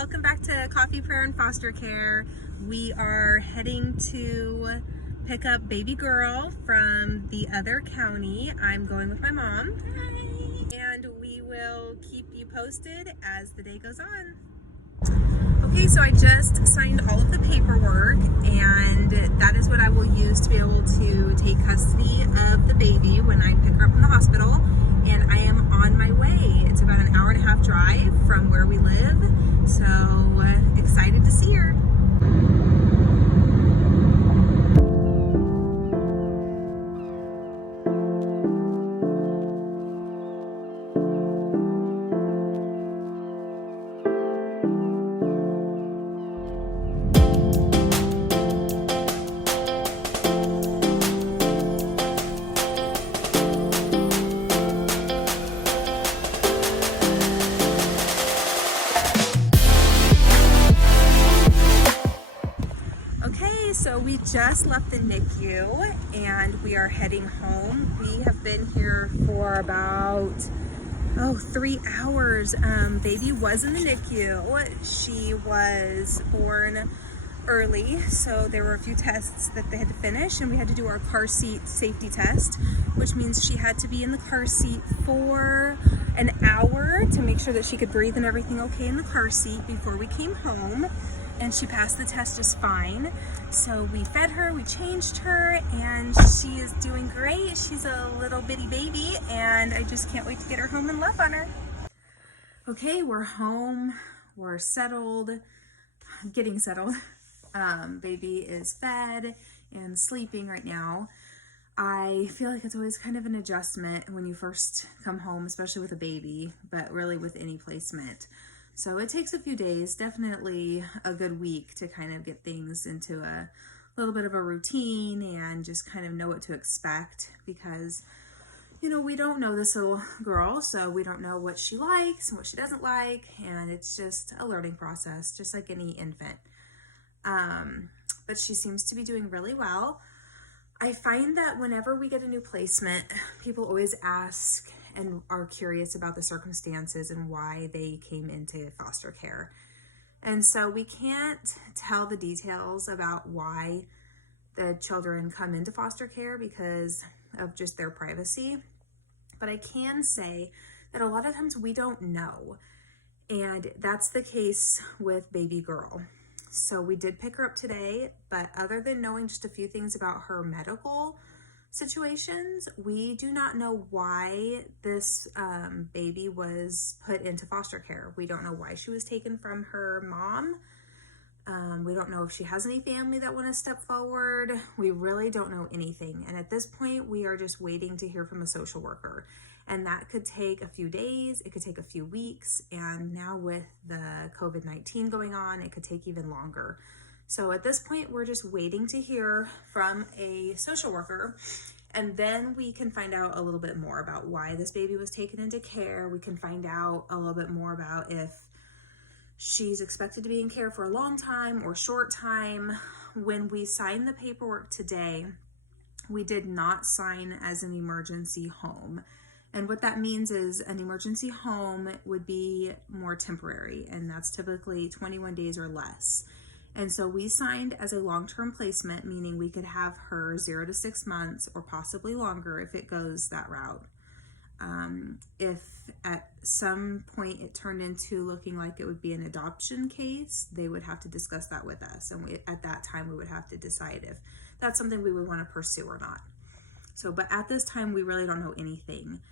welcome back to Coffee, Prayer, and Foster Care. We are heading to pick up baby girl from the other county. I'm going with my mom. Hi. And we will keep you posted as the day goes on. Okay, so I just signed all of the paperwork, and that is what I will use to be able to take custody of the baby when I pick her up from the hospital. And I am on my way. It's about an hour and a half drive from where we live, so excited to see her. So we just left the NICU and we are heading home. We have been here for about 3 hours. Baby was in the NICU. She was born early, so there were a few tests that they had to finish, and we had to do our car seat safety test, which means she had to be in the car seat for an hour to make sure that she could breathe and everything okay in the car seat before we came home. And she passed the test just fine. So we fed her, we changed her, and she is doing great. She's a little bitty baby, and I just can't wait to get her home and love on her. Okay, we're home, we're settled, getting settled. Baby is fed and sleeping right now. I feel like it's always kind of an adjustment when you first come home, especially with a baby, but really with any placement. So it takes a few days, definitely a good week to kind of get things into a little bit of a routine and just kind of know what to expect, because, you know, we don't know this little girl, so we don't know what she likes and what she doesn't like, and it's just a learning process, just like any infant. But she seems to be doing really well. I find that whenever we get a new placement, people always ask and are curious about the circumstances and why they came into foster care. And so we can't tell the details about why the children come into foster care because of just their privacy. But I can say that a lot of times we don't know. And that's the case with baby girl. So we did pick her up today, but other than knowing just a few things about her medical situations, we do not know why this baby was put into foster care. We don't know why she was taken from her mom. We don't know if she has any family that want to step forward. We really don't know anything. And at this point, we are just waiting to hear from a social worker. And that could take a few days, it could take a few weeks. And now with the COVID-19 going on, it could take even longer. So at this point, we're just waiting to hear from a social worker, and then we can find out a little bit more about why this baby was taken into care. We can find out a little bit more about if she's expected to be in care for a long time or short time. When we signed the paperwork today, we did not sign as an emergency home. And what that means is an emergency home would be more temporary, and that's typically 21 days or less. And so we signed as a long-term placement, meaning we could have her 0 to 6 months or possibly longer if it goes that route. If at some point it turned into looking like it would be an adoption case, they would have to discuss that with us. And at that time, we would have to decide if that's something we would want to pursue or not. So, but at this time, we really don't know anything.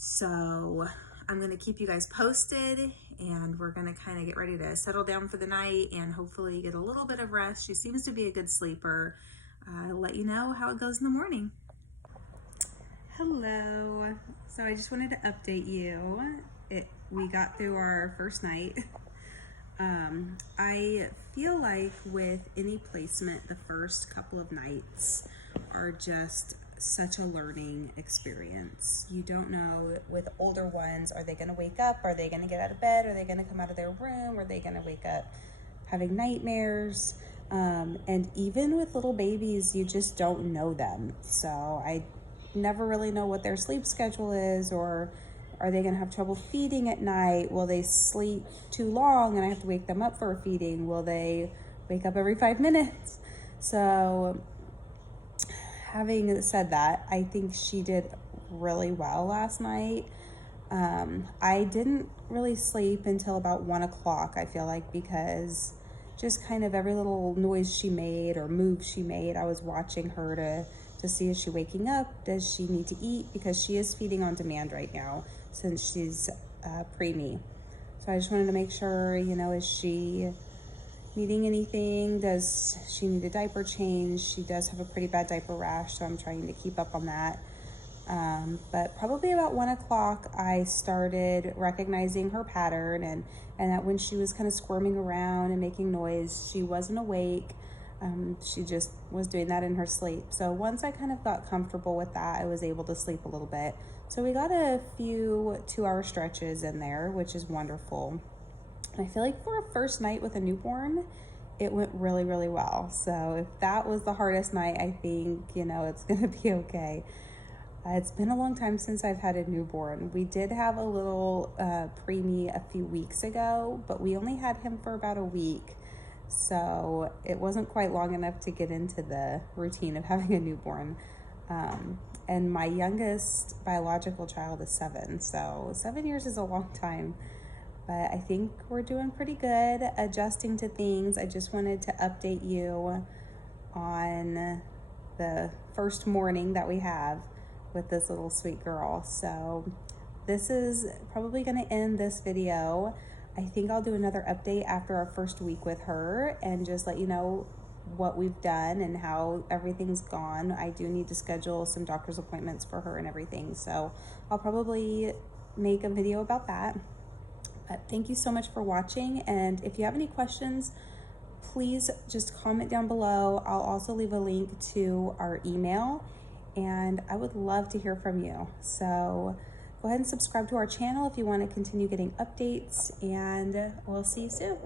So I'm going to keep you guys posted, and we're going to kind of get ready to settle down for the night and hopefully get a little bit of rest. She seems to be a good sleeper. I'll let you know how it goes in the morning. Hello. So I just wanted to update you. We got through our first night. I feel like with any placement, the first couple of nights are just such a learning experience. You don't know with older ones, are they going to wake up? Are they going to get out of bed? Are they going to come out of their room? Are they going to wake up having nightmares? And even with little babies, you just don't know them. So I never really know what their sleep schedule is or Are they gonna have trouble feeding at night? Will they sleep too long and I have to wake them up for a feeding? Will they wake up every 5 minutes? So having said that, I think she did really well last night. I didn't really sleep until about 1 o'clock, I feel like, because just kind of every little noise she made or move she made, I was watching her to see, is she waking up? Does she need to eat? Because she is feeding on demand right now since she's preemie. So I just wanted to make sure, you know, is she needing anything? Does she need a diaper change? She does have a pretty bad diaper rash, so I'm trying to keep up on that. But probably about 1 o'clock, I started recognizing her pattern, and that when she was kind of squirming around and making noise, she wasn't awake. She just was doing that in her sleep. So once I kind of got comfortable with that, I was able to sleep a little bit. So we got a few 2-hour stretches in there, which is wonderful. And I feel like for a first night with a newborn, it went really, really well. So if that was the hardest night, I think, you know, it's gonna be okay. It's been a long time since I've had a newborn. We did have a little preemie a few weeks ago, but we only had him for about a week. So it wasn't quite long enough to get into the routine of having a newborn. And my youngest biological child is 7. So 7 years is a long time. But I think we're doing pretty good adjusting to things. I just wanted to update you on the first morning that we have with this little sweet girl. So this is probably going to end this video. I think I'll do another update after our first week with her and just let you know what we've done and how everything's gone. I do need to schedule some doctor's appointments for her and everything, so I'll probably make a video about that. But thank you so much for watching, and if you have any questions, please just comment down below. I'll also leave a link to our email, and I would love to hear from you. So go ahead and subscribe to our channel if you want to continue getting updates, and we'll see you soon.